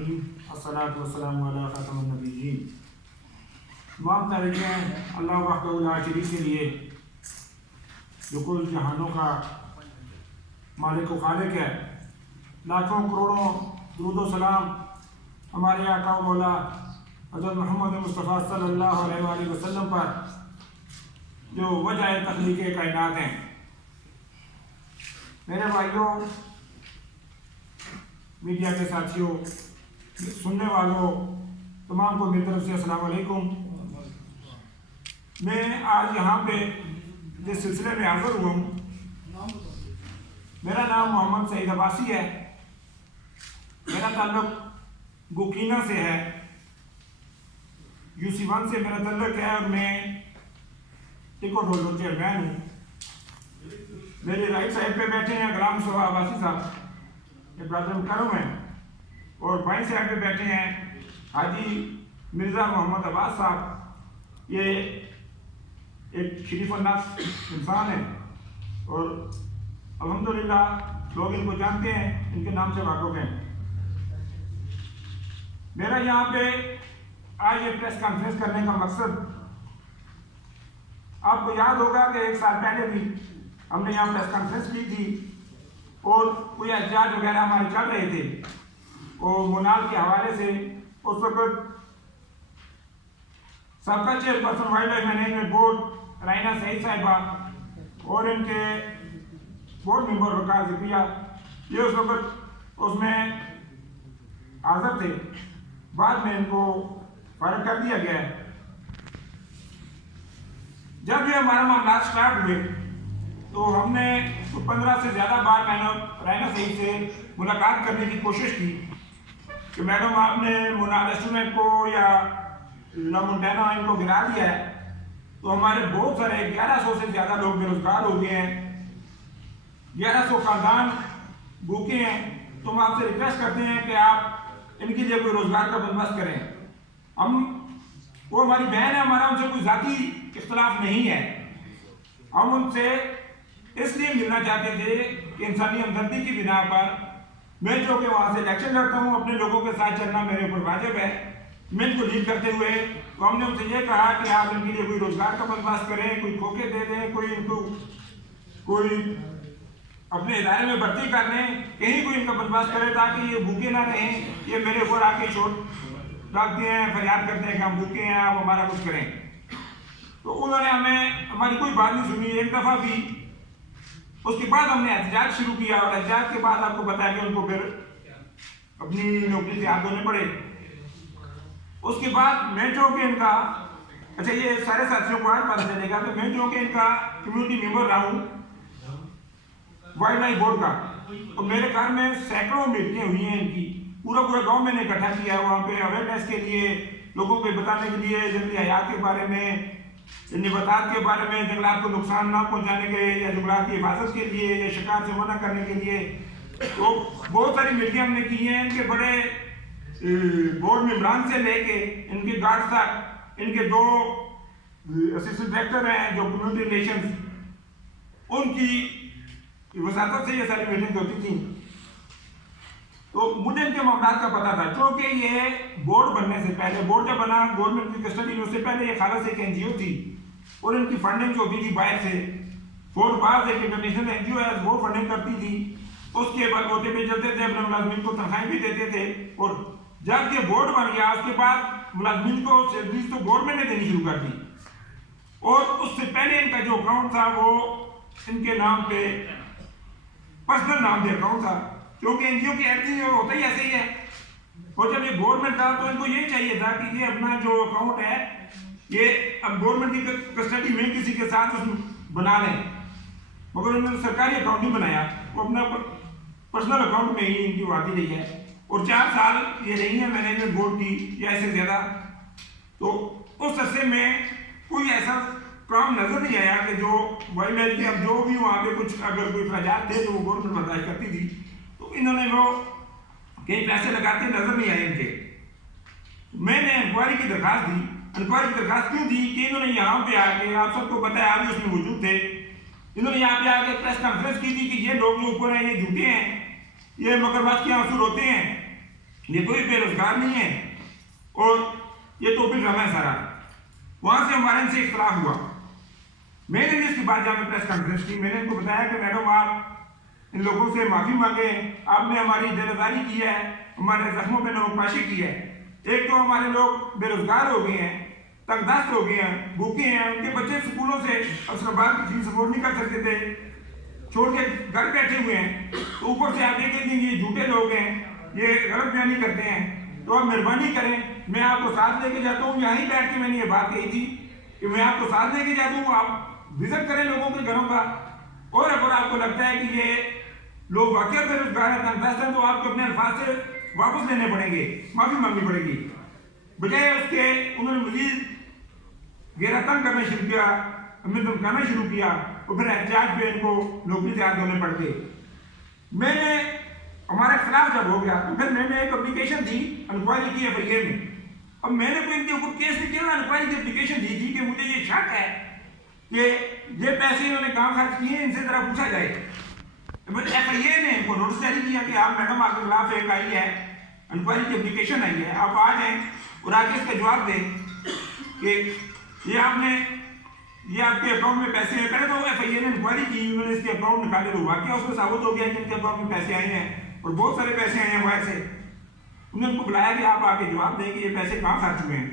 الرحیم الصلاۃ والسلام علی خاتم النبیین۔ تمام تعریفیں اللہ وحدہ لا شریک کے لیے جو کل جہانوں کا مالک و خالق ہے۔ لاکھوں کروڑوں درود و سلام ہمارے آقا و مولا حضرت محمد مصطفیٰ صلی اللہ علیہ وآلہ وسلم پر جو وجہ تخلیق کائنات ہیں۔ میرے بھائیوں، میڈیا کے ساتھیوں، سننے والوں، تمام کو میری طرف سے السلام علیکم۔ میں آج یہاں پہ جس سلسلے میں حاضر ہوا ہوں، میرا نام محمد سعید عباسی ہے۔ میرا تعلق گوکینا سے ہے، UC1 سے میرا تعلق ہے اور میں ٹکٹ ہولڈر چیئرمین ہوں۔ میرے رائٹ سائڈ پہ بیٹھے ہیں غلام مصطفیٰ عباسی صاحب، یہ برادر مکرم ہیں، اور بائیں سائڈ پہ بیٹھے ہیں حاجی مرزا محمد عباس صاحب۔ یہ ایک شریف النفس انسان ہے اور الحمدللہ لوگ ان کو جانتے ہیں، ان کے نام سے واقف ہیں۔ میرا یہاں پہ آج یہ پریس کانفرنس کرنے کا مقصد، آپ کو یاد ہوگا کہ 1 سال پہلے بھی ہم نے یہاں پریس کانفرنس کی تھی اور کوئی احتجاج وغیرہ ہمارے چل رہے تھے، اور منال کے حوالے سے اس وقت سابقہ chairperson wildlife management board Raina Saeed صاحبہ اور ان کے بورڈ ممبر وقار ذکریہ، یہ اس وقت اس میں حاضر تھے۔ بعد میں ان کو فارغ کر دیا گیا ہے۔ جب یہ ہمارا معاملات سٹارٹ ہوئے تو ہم نے 15 سے زیادہ بار میں نے رائنا سعید سے ملاقات کرنے کی کوشش کی کہ میڈم آپ نے منال ریسٹورنٹ کو یا لامونٹینا ان کو گرا دیا ہے تو ہمارے بہت سارے 1100 سے زیادہ لوگ بے روزگار ہو گئے ہیں، 1100 خاندان بھوکے ہیں، تو ہم آپ سے ریکویسٹ کرتے ہیں کہ آپ ان کے لیے کوئی روزگار کا بندوبست کریں۔ وہ ہماری بہن ہے، ہمارا ان سے کوئی ذاتی اختلاف نہیں ہے، ہم ان سے اس لیے ملنا چاہتے تھے کہ انسانی ہمدردی کی بنا پر میں جو کہ وہاں سے الیکشن لڑتا ہوں، اپنے لوگوں کے ساتھ چلنا میرے اوپر واجب ہے۔ میں ان کو لیڈ کرتے ہوئے تو ہم نے ان سے یہ کہا کہ آپ ان کے لیے کوئی روزگار کا بندوبست کریں، کوئی کھوکے دے دیں، کوئی ان کو کوئی اپنے ادارے میں بھرتی کر لیں، کہیں کوئی ان کا بندوبست کرے تاکہ یہ بھوکے نہ رہیں۔ یہ میرے اوپر آ کے چوٹ ڈالتے ہیں، فریاد کرتے ہیں کہ ہم بھوکے ہیں، آپ ہمارا کچھ کریں۔ تو انہوں نے ہماری کوئی بات نہیں سنی ایک دفعہ بھی۔ اس کے بعد ہم نے احتجاج شروع کیا، اور احتجاج کے بعد آپ کو بتایا کہ ان کو پھر اپنی نوکری سے ہاتھ دھونے پڑے۔ اس کے بعد میں جو کہ ان کا، اچھا یہ سارے ساتھیوں کو آج پتہ چلے گا کہ میں جو کہ ان کا کمیونٹی ممبر رہا ہوں وائلڈ لائف بورڈ کا، اور میرے گھر میں سینکڑوں میٹنگیں ہوئی ہیں ان کی، پورا گاؤں میں نے اکٹھا کیا ہے وہاں پہ اویئرنیس کے لیے، لوگوں کو بتانے کے لیے جنگلی حیات کے بارے میں، نباتات کے بارے میں، جنگلات کو نقصان نہ پہنچانے کے یا جنگلات کی حفاظت کے لیے یا شکار سے منع کرنے کے لیے۔ تو بہت ساری میٹنگیں ہم نے کی ہیں، ان کے بڑے بورڈ ممبران سے لے کے ان کے گارڈ تک، ان کے 2 اسسٹنٹ ڈائریکٹر ہیں جو کمیونٹی ریلیشنز، ان کی وساطت سے یہ ساری میٹنگ ہوتی تھیں۔ تو مجھے ان کے معاملات کا پتہ تھا، چونکہ یہ بورڈ بننے سے پہلے، بورڈ جب بنا گورنمنٹ کی کسٹڈی میں، اس سے پہلے یہ خالص ایک NGO تھی اور ان کی فنڈنگ جو ہوتی تھی باہر سے، فورٹ بارز ایک انٹرنیشنل NGO ہے، وہ فنڈنگ کرتی تھی، اس کے بعد بوتے پہ چلتے تھے، اپنے ملازمین کو تنخواہیں بھی دیتے تھے، اور جب یہ بورڈ بن گیا اس کے بعد ملازمین کو سیلریز تو گورنمنٹ نے دینی شروع کر دی، اور اس سے پہلے ان کا جو اکاؤنٹ تھا وہ ان کے نام پہ پرسنل نام پہ اکاؤنٹ تھا، کیونکہ NGO کی ایکٹ ہوتا ہی ایسے ہی ہے۔ اور جب یہ گورنمنٹ تھا تو ان کو یہ چاہیے تھا کہ یہ اپنا جو اکاؤنٹ ہے یہ اب گورنمنٹ کی کسٹڈی میں کسی کے ساتھ اس بنا لیں، مگر انہوں نے سرکاری اکاؤنٹ نہیں بنایا، وہ اپنا پرسنل اکاؤنٹ میں ہی ان کی آتی رہی ہے، اور 4 سال یہ رہی ہے مینجمنٹ بورڈ کی یا ایسے زیادہ۔ تو اس عرصے میں کوئی ایسا کام نظر نہیں آیا کہ جو وائلڈ لائف کے اب جو بھی وہاں پہ کچھ اگر کوئی اخراجات تھے تو وہ گورنمنٹ برداشت کرتی تھی، تو انہوں نے وہ کئی پیسے لگاتے نظر نہیں آئے ان کے۔ میں نے انکوائری کی درخواست دی۔ انکوائری کی درخواست کیوں دی کہ انہوں نے یہاں پہ آ کے، آپ سب کو پتہ ہے آپ بھی اس میں موجود تھے، انہوں نے یہاں پہ آ کے پریس کانفرنس کی تھی کہ یہ لوگ جو اوپر ہیں یہ جھوٹے ہیں، یہ مگرمچھ کے آنسو روتے ہیں، یہ کوئی بے روزگار نہیں ہے اور یہ تو بھی ڈرامہ ہے سارا. وہاں سے ہمارے ان سے اختلاف ہوا. میں نے بھی اس کے بعد جا کے پریس کانفرنس کی. میں نے ان کو بتایا کہ میڈم آپ ان لوگوں سے معافی مانگیں, آپ نے ہماری دلداری کی ہے, ہمارے زخموں پہ نوپاشی کی ہے. ایک تو ہمارے لوگ بے روزگار ہو گئے ہیں, تنگ دست ہو گئے ہیں, بھوکے ہیں, ان کے بچے سکولوں سے افسر آباد کی فیس افورڈ نہیں کر سکتے تھے, چھوڑ کے گھر بیٹھے ہوئے ہیں. تو اوپر سے آپ یہ کہتے ہیں کہ یہ جھوٹے لوگ ہیں, یہ غلط بیانی کرتے ہیں, تو آپ مہربانی کریں میں آپ کو ساتھ لے کے جاتا ہوں. یہیں بیٹھ کے میں نے یہ بات کہی تھی کہ میں آپ کو ساتھ لے کے جاتا ہوں, آپ وزٹ کریں لوگوں کے گھروں کا. اور اگر آپ کو لگتا ہے کہ یہ لوگ واقعہ بے روزگار ہیں, تنگ دست ہیں, تو آپ کو اپنے الفاظ سے واپس لینے پڑیں گے, معافی مانگنی پڑے گی. بجائے اس کے انہوں نے مزید گھیرا تنگ کرنا شروع کیا, ہمیں دھمکانا شروع کیا, اور پھر احتجاج پہ ان کو نوکری سے ہاتھ دھونے پڑتے. میں نے ہمارا اختلاف جب ہو گیا تو پھر میں نے ایک اپلیکیشن دی انکوائری کی FIA میں. اب میں نے کوئی ان کے اوپر کیس نہیں کیا, انکوائری کی اپلیکیشن دی تھی کہ مجھے یہ شک ہے کہ یہ پیسے انہوں نے کہاں خرچ کیے, ان سے ذرا پوچھا جائے. FIA نے ان کو نوٹس جاری کیا کہ آپ میڈم آپ کے خلاف ایک آئی ہے, انکوائری کی اپلیکیشن آئی ہے, آپ آ جائیں اور آ کے اس کا جواب دیں کہ یہ آپ نے یہ آپ کے اکاؤنٹ میں پیسے ہیں. پہلے تو FIA نے انکوائری کی, انہوں نے اس کے اکاؤنٹ نکالے, تو واقعہ اس میں ثابت ہو گیا کہ ان کے اکاؤنٹ میں پیسے آئے ہیں اور بہت سارے پیسے آئے ہیں باہر سے. انہوں نے ان کو بلایا کہ آپ آ کے جواب دیں کہ یہ پیسے کہاں خرچ ہوئے ہیں.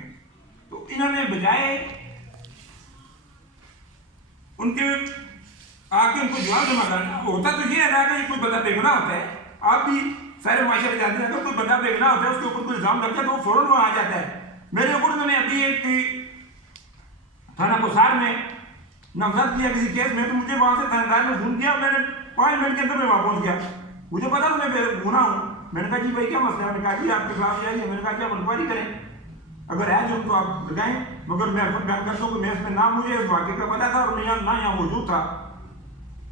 تو انہوں نے بجائے ان کے آ کے ان کو جواب جمع کرنا, ہوتا تو یہ ہے کہ کوئی بندہ بے گناہ ہوتا ہے, آپ بھی سارے معاشرے جانتے ہیں, اگر کوئی بندہ بے گناہ ہوتا ہے اس کے اوپر کوئی الزام لگتا ہے تو وہ فوراً وہاں آ جاتا ہے. میرے اوپر انہوں نے ابھی ایک تھانہ کوسار میں نامزد کیا کسی کیس میں, تو مجھے وہاں سے تھانے دار نے فون کیا, میں نے 5 منٹ کے اندر میں وہاں پہنچ گیا. مجھے پتا میں بے گناہ ہوں. میں نے کہا جی بھائی کیا مسئلہ ہے, میں نے کہا جی آپ کے خلاف یہ ہے. میں نے کہا کہ آپ انکوائری کریں, اگر ہے جو تو آپ لگائیں, مگر میں بیان کرتا ہوں کہ میں اس میں نام مجھے اس واقعے کا پتا تھا اور نہ یہاں موجود تھا.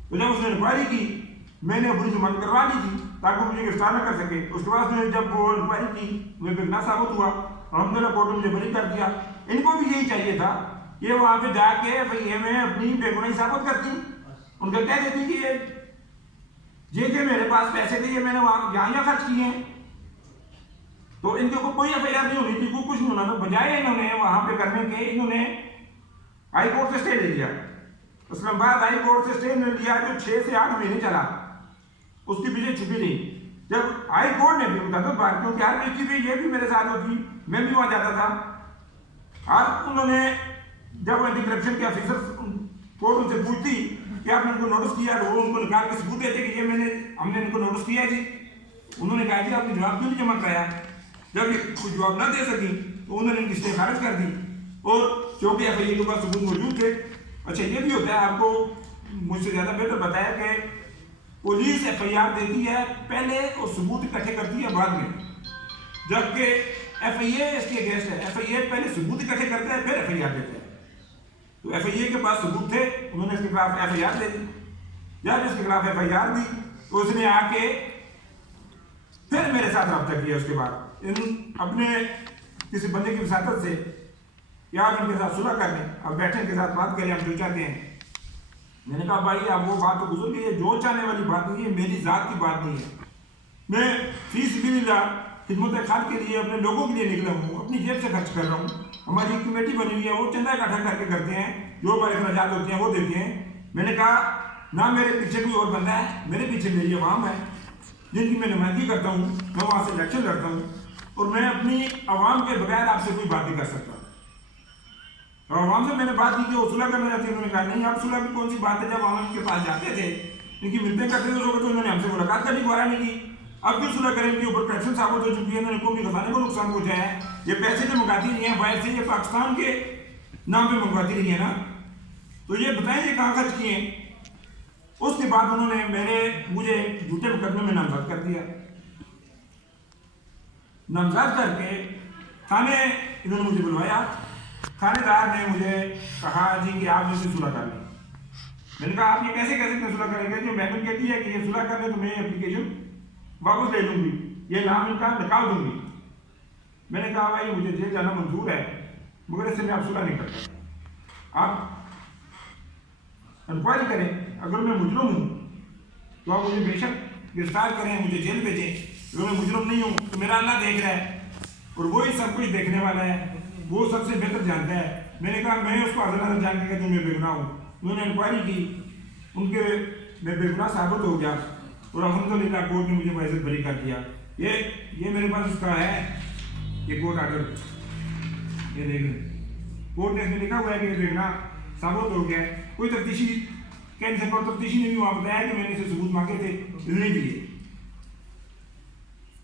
تو جب اس نے انکوائری کی میں نے اپنی ضمانت کروا دی تھی تاکہ مجھے گرفتار نہ کر سکے. اس کے بعد میں جب وہ انکوائری کی میں بے گناہ ثابت ہوا, الحمدللہ کورٹ نے مجھے بری کر دیا. ان کو بھی یہی چاہیے تھا کہ وہاں پہ جا کے FIA میں اپنی بے گناہی ثابت کرتی, ان کو کہہ دیتی کہ یہ کہ میرے پاس پیسے تھے, یہ میں نے وہاں یہاں خرچ کیے ہیں. تو ان کے کوئی FIR نہیں ہونی تھی, کوئی کچھ نہیں ہونا تھا. بجائے انہوں نے وہاں پہ کرنے کے انہوں نے ہائی کورٹ سے اسٹے لے لیا. اسلام آباد ہائی کورٹ سے اسٹے نے لیا جو 6 سے 8 مہینے چلا, اس کے پیچھے چھپی نہیں. جب ہائی کورٹ نے بھی متعدد بات, کیونکہ ہر ویکتی پہ یہ بھی میرے ساتھ ہوتی, میں بھی وہاں جاتا تھا, اور انہوں نے جب اینٹی کرپشن کے آفیسر کورٹ ان سے پوچھتی کہ آپ نے ان کو نوٹس کیا, تو وہ ان کو نکال کے ثبوت دیتے کہ یہ ہم نے ان کو نوٹس کیا جی. انہوں نے کہا جی آپ نے جواب کیوں نہیں جمع کرایا. جب یہ کوئی جواب نہ دے سکی تو انہوں نے ان کی اسٹے خارج کر دی, اور چونکہ FIA کے پاس ثبوت موجود تھے. اچھا یہ بھی ہوتا ہے, آپ کو مجھ سے زیادہ بہتر بتایا کہ پولیس FIR دیتی ہے پہلے اور ثبوت اکٹھے کرتی ہے بعد میں, جبکہ FIA اس کے اگینسٹ ہے. FIA پہلے ثبوت اکٹھے کرتا ہے پھر FIR دیتا ہے. تو FIA کے پاس ثبوت تھے, انہوں نے اس کے خلاف FIR دے دی. جب اس کے خلاف FIR دی تو اس نے آ کے پھر میرے ساتھ رابطہ کیا. اس کے بعد اپنے کسی بندے کی وساطت سے کہ آپ ان کے ساتھ صلح کر لیں, اب بیٹھے ان کے ساتھ بات کریں, ہم جو چاہتے ہیں. میں نے کہا بھائی اب وہ بات تو گزر گئی ہے, جو چاہنے والی بات نہیں ہے, میری ذات کی بات نہیں ہے. میں فی سبیل اللہ خدمت خلق کے لیے اپنے لوگوں کے لیے نکلا ہوں, اپنی جیب سے خرچ کر رہا ہوں. ہماری ایک کمیٹی بنی ہوئی ہے, وہ چندہ اکٹھا کر کے کرتے ہیں, جو ہمارے اخراجات ہوتے ہیں وہ دیتے ہیں. میں نے کہا نہ میرے پیچھے کوئی اور بندہ ہے, میرے پیچھے میری عوام ہے جن کی میں نمائندگی کرتا ہوں, میں وہاں سے الیکشن لڑتا ہوں, اور میں اپنی عوام کے بغیر آپ سے کوئی بات نہیں کر سکتا. اور عوام سے میں نے بات کی کہ وہ صلح کرنا چاہتے ہیں. انہوں نے کہا نہیں, آپ صلح کی کون سی بات ہے, جب ہم ان کے پاس جاتے تھے ان کی ملتیں کرتے تھے تو انہوں نے ہم سے ملاقات کرنے کی گوارا نہیں کی. اب کیوں صلح کریں, ان کے اوپر کرپشن ثابت ہو چکی ہے, انہوں نے قومی خزانے کو نقصان پہنچایا ہے. یہ پیسے جو منگاتی نہیں ہیں باہر سے, یہ پاکستان کے نام پہ منگواتی نہیں ہے نا, تو یہ بتائیں یہ کہاں خرچ کیے ہیں. اس کے بعد انہوں نے مجھے جھوٹے مقدمے میں نامزد کر دیا. نامزد کر کے تھانے انہوں نے مجھے بلوایا. تھانے دار نے مجھے کہا جی کہ آپ اسے صلح کر لیں. میں نے کہا آپ یہ کیسے صلح کریں گے, جو محکمہ کہتی ہے کہ یہ صلح کر لیں تو میں اپلیکیشن واپس لے لوں گی, یہ نام ان کا نکال دوں گی. میں نے کہا بھائی مجھے جیل جانا منظور ہے, مگر اس سے میں آپ صلح نہیں کرتا. آپ انکوائری کریں, اگر میں مجرم ہوں تو آپ مجھے بے شک گرفتار کریں, مجھے جیل بھیجیں, اگر میں مجرم نہیں ہوں تو میرا اللہ دیکھ رہا ہے اور وہی سب کچھ دیکھنے والا ہے, وہ سب سے بہتر جانتا ہے. میں نے کہا میں اس کو عدالت جان کے کہتا ہوں میں بے گناہ ہوں. انہوں نے انکوائری کی, ان کے میں بے گناہ ثابت ہو گیا اور الحمدللہ کورٹ نے مجھے باعزت بری کر دیا. یہ میرے پاس اس کا ہے یہ کورٹ آرڈر, یہ دیکھ لیں کورٹ نے اس میں لکھا ہوا ہے کہ یہ بے گناہ ثابت ہو گیا ہے. کوئی تفتیشی کہنے سے تفتیشی نے بھی وہاں بتایا کہ میں نے اسے ثبوت مانگے تھے, نہیں دیے.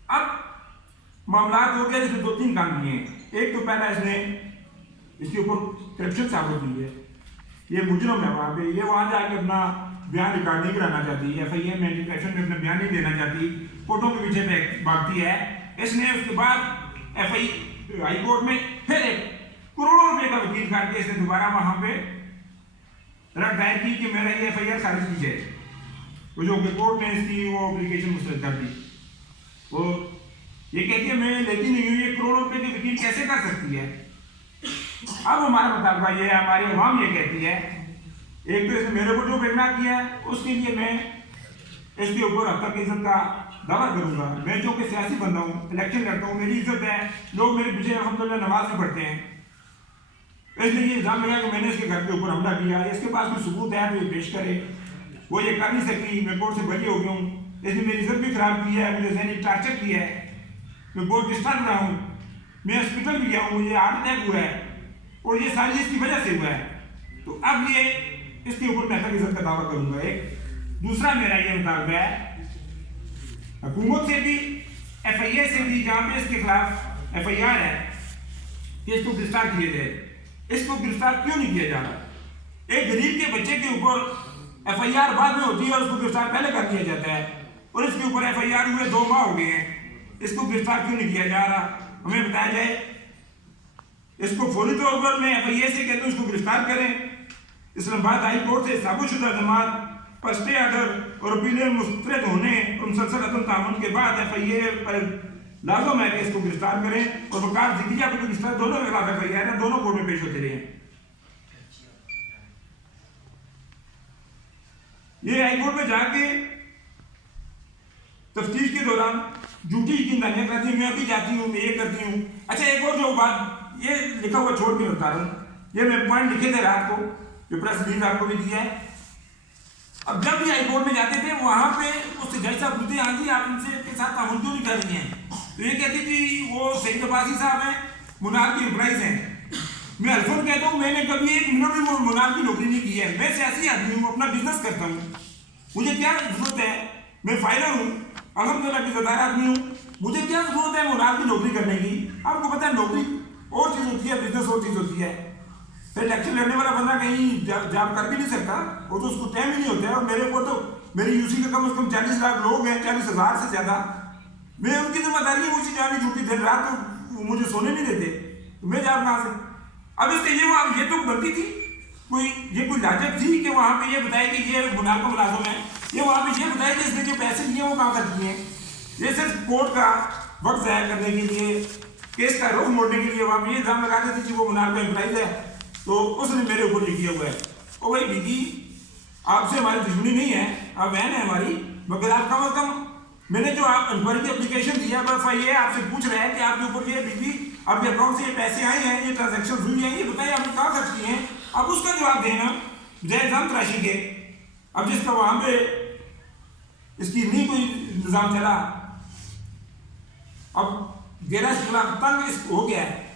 اب معاملات ہو گیا جس میں 2-3 کام کیے ہیں. ایک تو پہلا اس نے اس کے اوپر کرپشن ثابت ہوئی ہے, یہ مجرم ہے وہاں پہ, یہ وہاں جا کے اپنا بیان ریکارڈ نہیں کرانا چاہتی, ایف آئی اے میں اینٹی کرپشن میں اپنا بیان نہیں دینا چاہتی, کورٹوں کے پیچھے بھاگتی ہے. اس نے اس کے بعد ہائی کورٹ میں پھر ایک کروڑوں روپے کا وکیل کر کے اس نے دوبارہ وہاں پہ رد دائر کی کہ میرا یہ ایف آئی آر خارج کی جائے. وہ جو کہ کورٹ نے اس کی وہ اپلیکیشن مسترد کر دی. وہ یہ کہتی ہے میں لیتی نہیں ہوں, یہ کروڑوں روپے کے وکیل کیسے کر سکتی ہے. اب ہمارا مطالبہ یہ ہے, ہماری عوام یہ کہتی ہے, ایک تو اس نے میرے کو جو بے گناہ کیا ہے اس کے لیے میں اس کے اوپر حق تک عزت کا دعویٰ کروں گا. میں جو کہ سیاسی بندہ ہوں, الیکشن لڑتا ہوں, میری عزت ہے, لوگ میرے پیچھے الحمدللہ نماز بھی پڑھتے ہیں. اس نے یہ الزام لگایا کہ میں نے اس کے گھر کے اوپر حملہ کیا, اس کے پاس کوئی ثبوت ہے تو یہ پیش کرے. وہ یہ کر نہیں سکی, میں کورٹ سے بری ہو گیا ہوں. اس نے میری عزت بھی خراب کی ہے, مجھے ذہنی ٹارچر کیا ہے, میں بہت ڈسٹرب رہا ہوں, میں ہاسپٹل بھی گیا ہوں, مجھے ہارٹ اٹیک ہوا ہے اور یہ ساری اس کی وجہ سے ہوا ہے. تو اب یہ اس کے اوپر میں حق عزت کا دعویٰ کروں گا. ایک دوسرا میرا یہ مطالبہ ہے حکومت سے بھی, ایف آئی اے سے بھی, جہاں پہ اس کے خلاف ایف آئی آر ہے کہ اس کو گرفتار کیا جائے. اس کو گرفتار کیوں نہیں کیا جا رہا؟ ایک غریب کے بچے کے اوپر ایف آئی آر بعد میں ہوتی ہے اور اس کو گرفتار پہلے کر دیا جاتا ہے, اور اس کے اوپر ایف آئی آر ہوئے 2 ماہ ہو گئے ہیں. اس کو گرفتار کیوں نہیں کیا جا رہا؟ ہمیں بتایا جائے. اس کو فوری طور پر میں ایف آئی اے سے کہتا ہوں اس کو گرفتار کریں. اسلام آباد ہائی کورٹ سے ثابت شدہ جماعت پر اسٹے آرڈر اور اپیلیں مسترد ہونے اور مسلسل عدم تعاون کے بعد ایف آئی اے پر لازم ہے کہ اس کو گرفتار کریں, اور وقار ذکیہ کو گرفتار دونوں کے خلاف ایف آئی آر ہے, دونوں کورٹ میں پیش ہوتے رہے ہیں. یہ ہائی کورٹ میں جا کے تفتیش کے دوران جھوٹی یقین دہانیاں کرتی ہوں, میں ابھی جاتی ہوں, میں یہ کرتی ہوں. اچھا ایک اور جو بات یہ لکھا ہوا چھوڑ کے بتا رہا ہوں, یہ میں پوائنٹ لکھے تھے رات کو, جو پریس ریلیز آپ کو بھی دیا ہے. اب جب بھی ہائی کورٹ میں جاتے تھے وہاں پہ اس سے جج صاحب پوچھتے ہیں ہاں جی آپ ان سے کے ساتھ تعاون کیوں نہیں کر رہی ہیں, تو یہ کہتی تھی وہ سعید عباسی صاحب ہیں, منار کی امپلائز ہیں. میں الفاظ کہتا ہوں میں نے کبھی 1 منٹ بھی منار کی نوکری نہیں کی ہے, میں سیاسی آدمی ہوں, اپنا بزنس کرتا ہوں, مجھے کیا ضرورت ہے, میں فائلر ہوں, الحمدللہ عزت دار آدمی ہوں, مجھے کیا ضرورت ہے منار کی نوکری کرنے کی. آپ کو پتہ ہے نوکری اور چیز ہوتی ہے, بزنس اور چیز ہوتی ہے. پھر الیکشن لڑنے والا بندہ کہیں جاب کر بھی نہیں سکتا, وہ تو اس کو ٹائم ہی نہیں ہوتا ہے. اور میرے اوپر تو میری یو سی کے کم از کم 40 لاکھ لوگ ہیں, 40,000 سے زیادہ. میں ان کی ذمہ داری ہے مجھے جانی چھوٹی دن رات تو مجھے سونے نہیں دیتے, تو میں جاب کہاں سے. اب اس لیے یہ تو بنتی تھی کوئی لاجک تھی کہ وہاں پہ یہ بتائے کہ یہ منار کا ملازم ہے, یہ وہاں پہ یہ بتائے کہ اس نے جو پیسے دیے وہ کہاں کر دیے. یہ صرف کورٹ کا وقت ضائع کرنے کے لیے, کیس کا رخ موڑنے کے لیے وہاں پہ یہ الزام لگا دیتے کہ وہ منار کا امپلائز ہے, تو اس نے میرے اوپر لکھ دیا ہوا ہے. او بھائی بیگی آپ سے ہماری دشمنی نہیں ہے, آپ بہن ہے ہماری, مگر آپ کم از کم میں نے جو آپ انکوائری کی اپلیکیشن دیا ہے یہ آپ سے پوچھ رہا ہے کہ آپ کے اوپر یہ بیگی آپ کے اکاؤنٹ سے یہ پیسے آئے ہیں, یہ ٹرانزیکشن ہوئی ہیں, یہ بتائیے آپ نے کہاں خرچ کیے ہیں. اب اس کا جواب دینا بجائے الزام تراشی کے. اب جس کا وہاں پہ اس کی نہیں کوئی انتظام چلا, اب گیرہ کے خلاف تنگ ہو گیا ہے.